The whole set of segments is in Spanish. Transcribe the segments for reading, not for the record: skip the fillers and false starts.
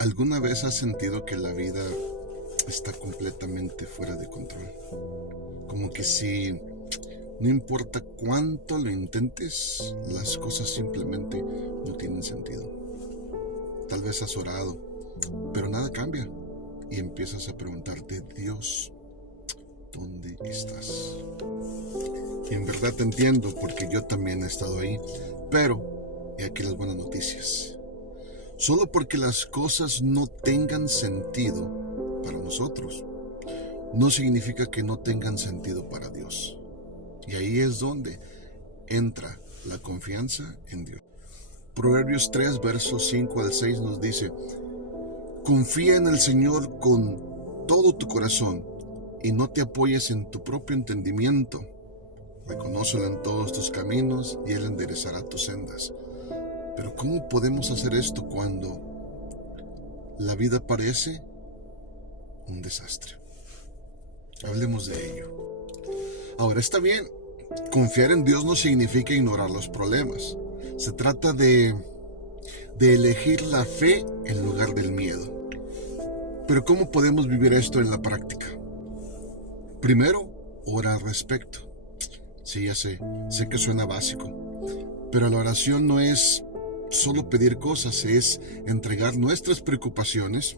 ¿Alguna vez has sentido que la vida está completamente fuera de control? Como que si no importa cuánto lo intentes, las cosas simplemente no tienen sentido. Tal vez has orado, pero nada cambia y empiezas a preguntarte, Dios, ¿dónde estás? Y en verdad te entiendo porque yo también he estado ahí, pero he aquí las buenas noticias. Solo porque las cosas no tengan sentido para nosotros, no significa que no tengan sentido para Dios. Y ahí es donde entra la confianza en Dios. Proverbios 3, versos 5 al 6 nos dice, confía en el Señor con todo tu corazón y no te apoyes en tu propio entendimiento. Reconócelo en todos tus caminos y Él enderezará tus sendas. Pero ¿cómo podemos hacer esto cuando la vida parece un desastre? Hablemos de ello. Ahora, está bien, confiar en Dios no significa ignorar los problemas. Se trata de elegir la fe en lugar del miedo. Pero ¿cómo podemos vivir esto en la práctica? Primero, ora al respecto. Sí, ya sé que suena básico, pero la oración no es solo pedir cosas, es entregar nuestras preocupaciones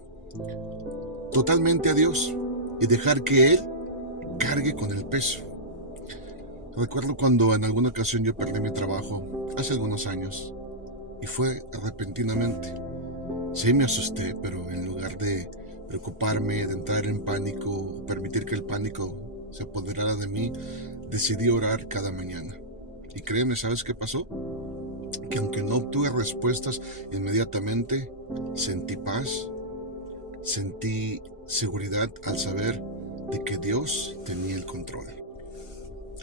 totalmente a Dios y dejar que Él cargue con el peso. Recuerdo cuando en alguna ocasión yo perdí mi trabajo, hace algunos años, y fue repentinamente. Sí, me asusté, pero en lugar de preocuparme, de entrar en pánico, permitir que el pánico se apoderara de mí, decidí orar cada mañana. Y créeme, ¿sabes qué pasó? Que aunque no obtuve respuestas inmediatamente, sentí paz, sentí seguridad al saber de que Dios tenía el control.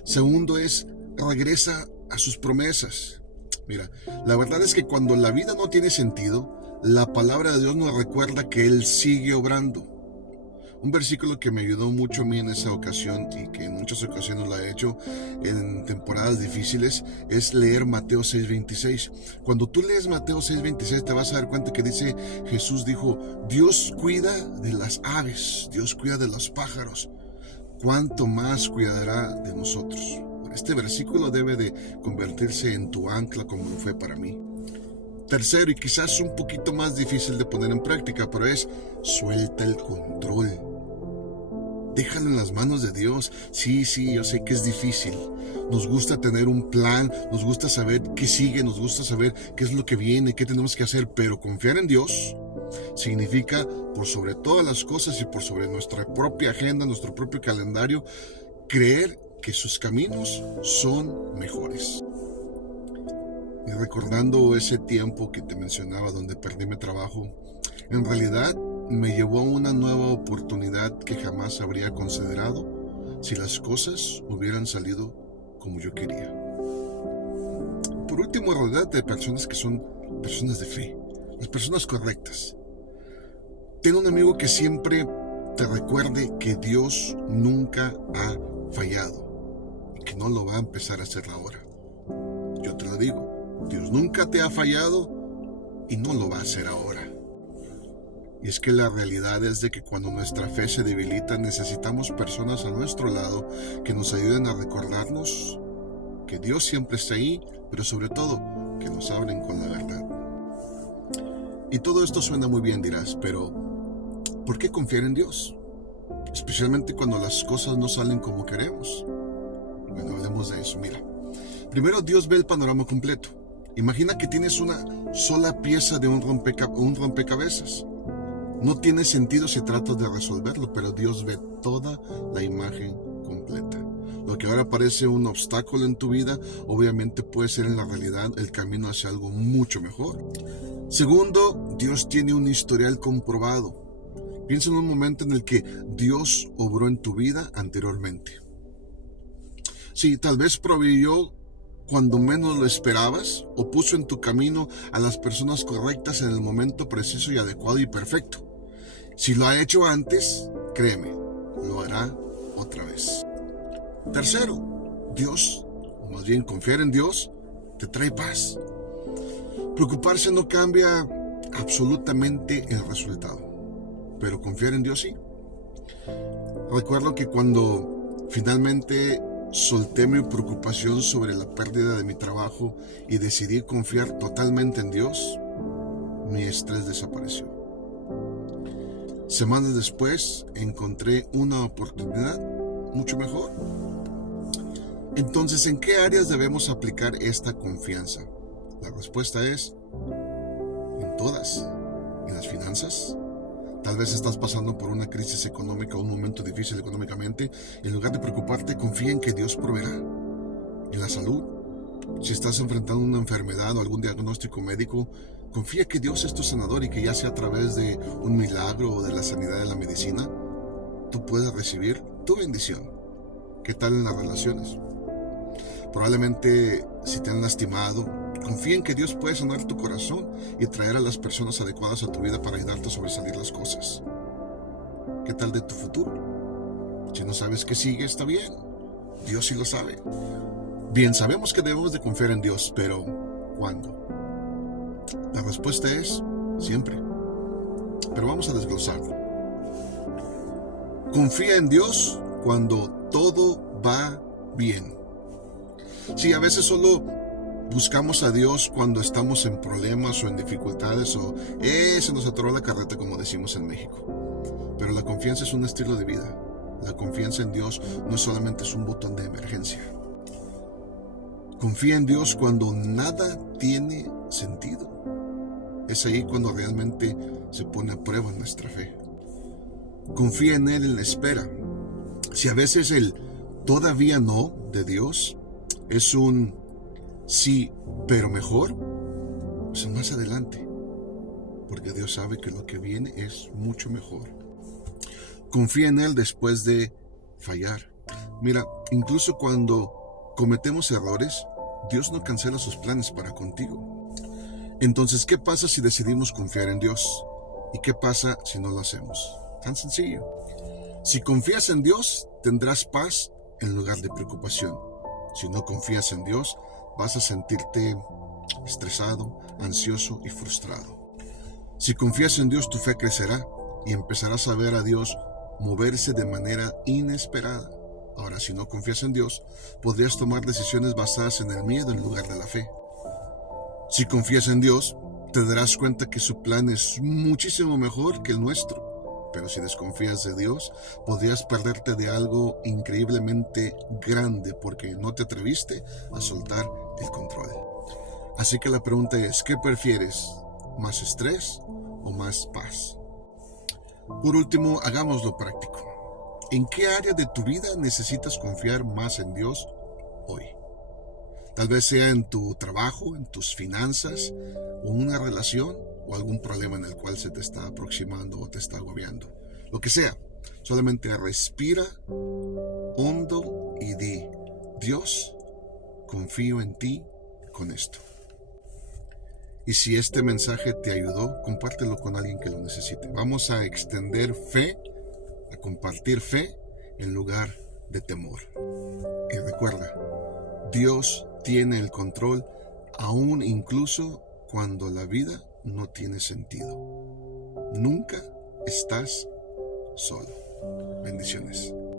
Segundo es, regresa a sus promesas. Mira, la verdad es que cuando la vida no tiene sentido, la palabra de Dios nos recuerda que Él sigue obrando. Un versículo que me ayudó mucho a mí en esa ocasión y que en muchas ocasiones lo he hecho en temporadas difíciles es leer Mateo 6:26. Cuando tú lees Mateo 6:26 te vas a dar cuenta que dice, Jesús dijo, Dios cuida de las aves, Dios cuida de los pájaros. ¿Cuánto más cuidará de nosotros? Este versículo debe de convertirse en tu ancla como lo fue para mí. Tercero, y quizás un poquito más difícil de poner en práctica, pero es suelta el control. Déjalo en las manos de Dios. Sí, yo sé que es difícil. Nos gusta tener un plan, nos gusta saber qué sigue, nos gusta saber qué es lo que viene, qué tenemos que hacer, pero confiar en Dios significa, por sobre todas las cosas y por sobre nuestra propia agenda, nuestro propio calendario, creer que sus caminos son mejores. Y recordando ese tiempo que te mencionaba donde perdí mi trabajo, en realidad me llevó a una nueva oportunidad que jamás habría considerado si las cosas hubieran salido como yo quería. Por último, rodeate de personas que son personas de fe, las personas correctas. Ten un amigo que siempre te recuerde que Dios nunca ha fallado y que no lo va a empezar a hacer ahora. Yo te lo digo, Dios nunca te ha fallado y no lo va a hacer ahora. Y es que la realidad es de que cuando nuestra fe se debilita, necesitamos personas a nuestro lado que nos ayuden a recordarnos que Dios siempre está ahí, pero sobre todo que nos hablen con la verdad. Y todo esto suena muy bien, dirás, pero ¿por qué confiar en Dios? Especialmente cuando las cosas no salen como queremos. Bueno, hablemos de eso. Mira, primero Dios ve el panorama completo. Imagina que tienes una sola pieza de un rompecabezas. No tiene sentido si tratas de resolverlo, pero Dios ve toda la imagen completa. Lo que ahora parece un obstáculo en tu vida, obviamente puede ser en la realidad el camino hacia algo mucho mejor. Segundo, Dios tiene un historial comprobado. Piensa en un momento en el que Dios obró en tu vida anteriormente. Sí, tal vez proveyó cuando menos lo esperabas o puso en tu camino a las personas correctas en el momento preciso y adecuado y perfecto. Si lo ha hecho antes, créeme, lo hará otra vez. Tercero, Dios, o más bien confiar en Dios, te trae paz. Preocuparse no cambia absolutamente el resultado. Pero confiar en Dios sí. Recuerdo que cuando finalmente solté mi preocupación sobre la pérdida de mi trabajo y decidí confiar totalmente en Dios, mi estrés desapareció. Semanas después encontré una oportunidad mucho mejor. Entonces, ¿en qué áreas debemos aplicar esta confianza? La respuesta es en todas. ¿En las finanzas? Tal vez estás pasando por una crisis económica o un momento difícil económicamente. En lugar de preocuparte, confía en que Dios proveerá. En la salud, si estás enfrentando una enfermedad o algún diagnóstico médico, confía que Dios es tu sanador y que ya sea a través de un milagro o de la sanidad de la medicina, tú puedes recibir tu bendición. ¿Qué tal en las relaciones? Probablemente si te han lastimado, confía en que Dios puede sanar tu corazón y traer a las personas adecuadas a tu vida para ayudarte a sobresalir las cosas. ¿Qué tal de tu futuro? Si no sabes qué sigue, está bien. Dios sí lo sabe. Bien, sabemos que debemos de confiar en Dios, pero ¿cuándo? La respuesta es siempre. Pero vamos a desglosarlo. Confía en Dios cuando todo va bien. Sí, a veces solo buscamos a Dios cuando estamos en problemas o en dificultades o se nos atoró la carreta, como decimos en México. Pero la confianza es un estilo de vida. La confianza en Dios no solamente es un botón de emergencia. Confía en Dios cuando nada tiene sentido. Es ahí cuando realmente se pone a prueba nuestra fe. Confía en Él en la espera. Si a veces el todavía no de Dios es un sí, pero mejor, pues más adelante, porque Dios sabe que lo que viene es mucho mejor. Confía en Él después de fallar. Mira, incluso cuando cometemos errores, Dios no cancela sus planes para contigo. Entonces, ¿qué pasa si decidimos confiar en Dios? ¿Y qué pasa si no lo hacemos? Tan sencillo. Si confías en Dios, tendrás paz en lugar de preocupación. Si no confías en Dios, vas a sentirte estresado, ansioso y frustrado. Si confías en Dios, tu fe crecerá y empezarás a ver a Dios moverse de manera inesperada. Ahora, si no confías en Dios, podrías tomar decisiones basadas en el miedo en lugar de la fe. Si confías en Dios, te darás cuenta que su plan es muchísimo mejor que el nuestro. Pero si desconfías de Dios, podrías perderte de algo increíblemente grande porque no te atreviste a soltar el control. Así que la pregunta es, ¿qué prefieres? ¿Más estrés o más paz? Por último, hagámoslo práctico. ¿En qué área de tu vida necesitas confiar más en Dios hoy? Tal vez sea en tu trabajo, en tus finanzas, o una relación, o algún problema en el cual se te está aproximando o te está agobiando. Lo que sea, solamente respira hondo y di, Dios, confío en ti con esto. Y si este mensaje te ayudó, compártelo con alguien que lo necesite. Vamos a extender fe, a compartir fe en lugar de temor. Y recuerda, Dios tiene el control aún incluso cuando la vida no tiene sentido. Nunca estás solo. Bendiciones.